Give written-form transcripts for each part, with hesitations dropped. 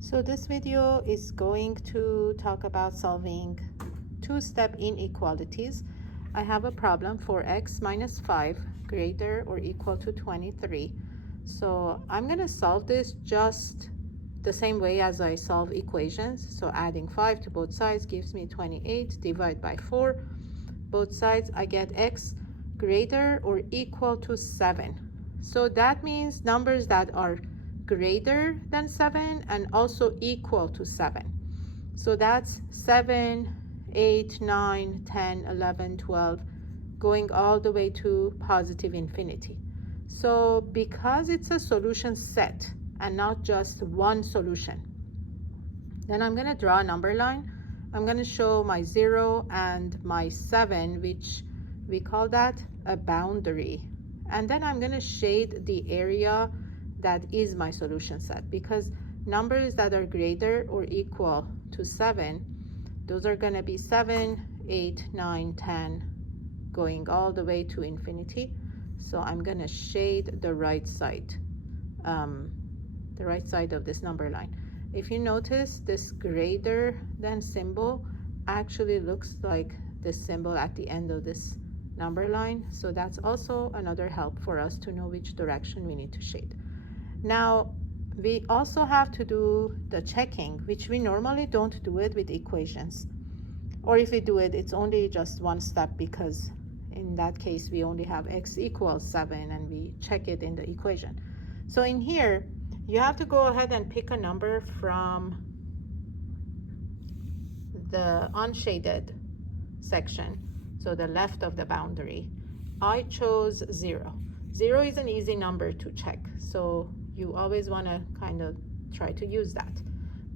So this video is going to talk about solving two-step inequalities. I have a problem for x minus 5 greater or equal to 23. So I'm going to solve this just the same way as I solve equations. So adding 5 to both sides gives me 28. Divide by 4. Both sides I get x greater or equal to 7. So that means numbers that are greater than 7 and also equal to 7. So that's 7, 8, 9, 10, 11, 12, going all the way to positive infinity. So because it's a solution set and not just one solution, then I'm going to draw a number line. I'm going to show my 0 and my 7, which we call that a boundary. And then I'm going to shade the area that is my solution set, because numbers that are greater or equal to 7, those are going to be 7, 8, 9, 10, going all the way to infinity. So I'm going to shade the right side of this number line. If you notice, this greater than symbol actually looks like the symbol at the end of this number line. So that's also another help for us to know which direction we need to shade. Now, we also have to do the checking, which we normally don't do it with equations. Or if we do it, it's only just one step, because in that case, we only have x equals 7 and we check it in the equation. So in here, you have to go ahead and pick a number from the unshaded section, so the left of the boundary. I chose 0. 0 is an easy number to check, so you always want to kind of try to use that.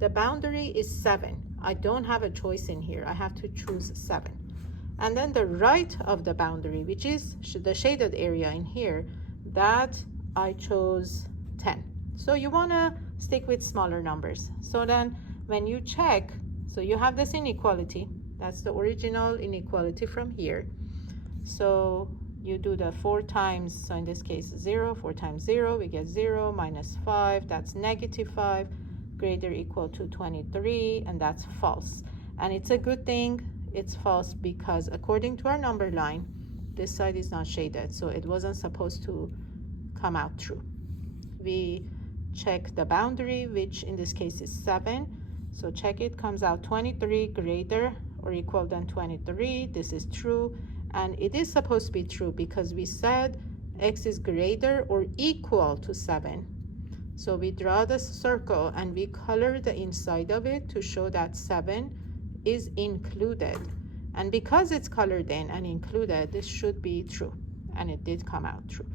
The boundary is 7. I don't have a choice in here. I have to choose 7. And then the right of the boundary, which is the shaded area in here, that I chose 10. So you want to stick with smaller numbers. So then when you check, so you have this inequality. That's the original inequality from here. So you do the 4 times, so in this case 0, 4 times 0, we get 0, minus 5, that's negative 5, greater or equal to 23, and that's false. And it's a good thing it's false, because according to our number line, this side is not shaded, so it wasn't supposed to come out true. We check the boundary, which in this case is 7. So check it, comes out 23 greater or equal than 23. This is true, and it is supposed to be true because we said x is greater or equal to 7. So we draw the circle and we color the inside of it to show that 7 is included. And because it's colored in and included, this should be true, and it did come out true.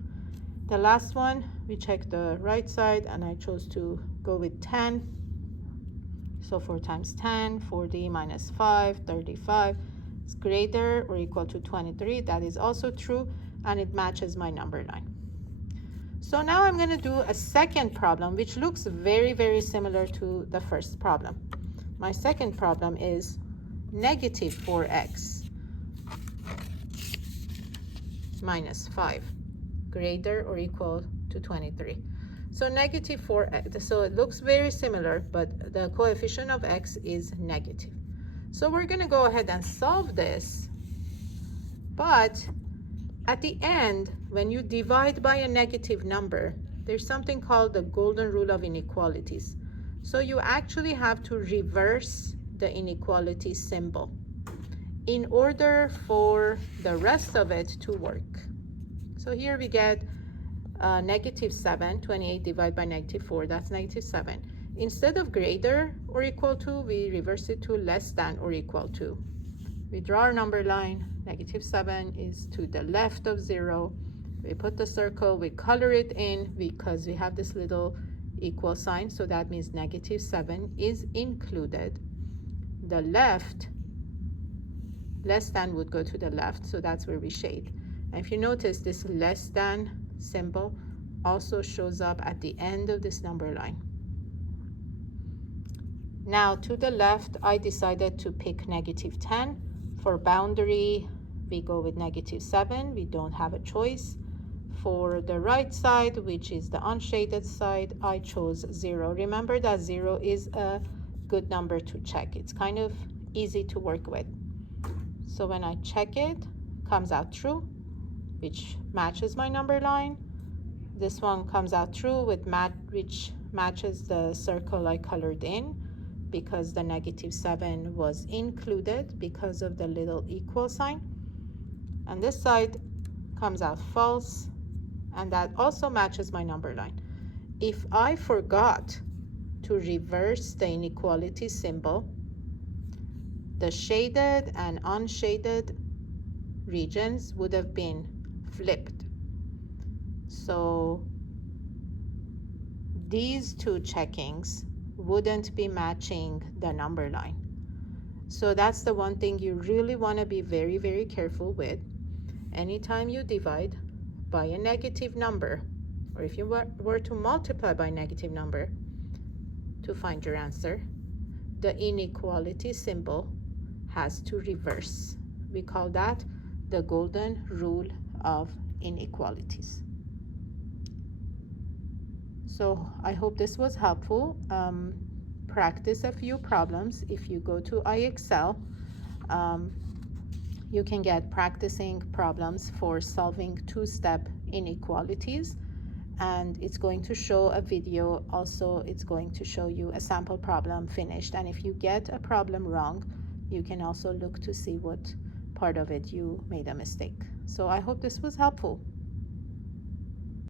The last one, we check the right side, and I chose to go with 10. So 4 times 10, 40 minus 5, 35. It's greater or equal to 23. That is also true, and it matches my number line. So now I'm going to do a second problem, which looks very, very similar to the first problem. My second problem is negative 4x minus 5 greater or equal to 23. So negative 4x, so it looks very similar, but the coefficient of x is negative. So we're going to go ahead and solve this, but at the end, when you divide by a negative number, there's something called the Golden Rule of Inequalities. So you actually have to reverse the inequality symbol in order for the rest of it to work. So here we get negative 7, 28 divided by negative 4, that's negative 7. Instead of greater or equal to, we reverse it to less than or equal to. We draw our number line. Negative 7 is to the left of 0. We put the circle, we color it in because we have this little equal sign, so that means negative 7 is included. The left, less than would go to the left, so that's where we shade. And if you notice, this less than symbol also shows up at the end of this number line. Now to the left, I decided to pick negative 10. For boundary, we go with negative 7. We don't have a choice. For the right side, which is the unshaded side, I chose 0. Remember that 0 is a good number to check. It's kind of easy to work with. So when I check it, comes out true, which matches my number line. This one comes out true with which matches the circle I colored in, because the -7 was included because of the little equal sign. And this side comes out false, and that also matches my number line. If I forgot to reverse the inequality symbol, the shaded and unshaded regions would have been flipped. So these two checkings wouldn't be matching the number line. So that's the one thing you really want to be very, very careful with. Anytime you divide by a negative number, or if you were to multiply by a negative number to find your answer, the inequality symbol has to reverse. We call that the Golden Rule of Inequalities. So I hope this was helpful. Practice a few problems. If you go to iExcel, you can get practicing problems for solving two-step inequalities, and it's going to show a video. Also, it's going to show you a sample problem finished, and if you get a problem wrong, you can also look to see what part of it you made a mistake. So I hope this was helpful.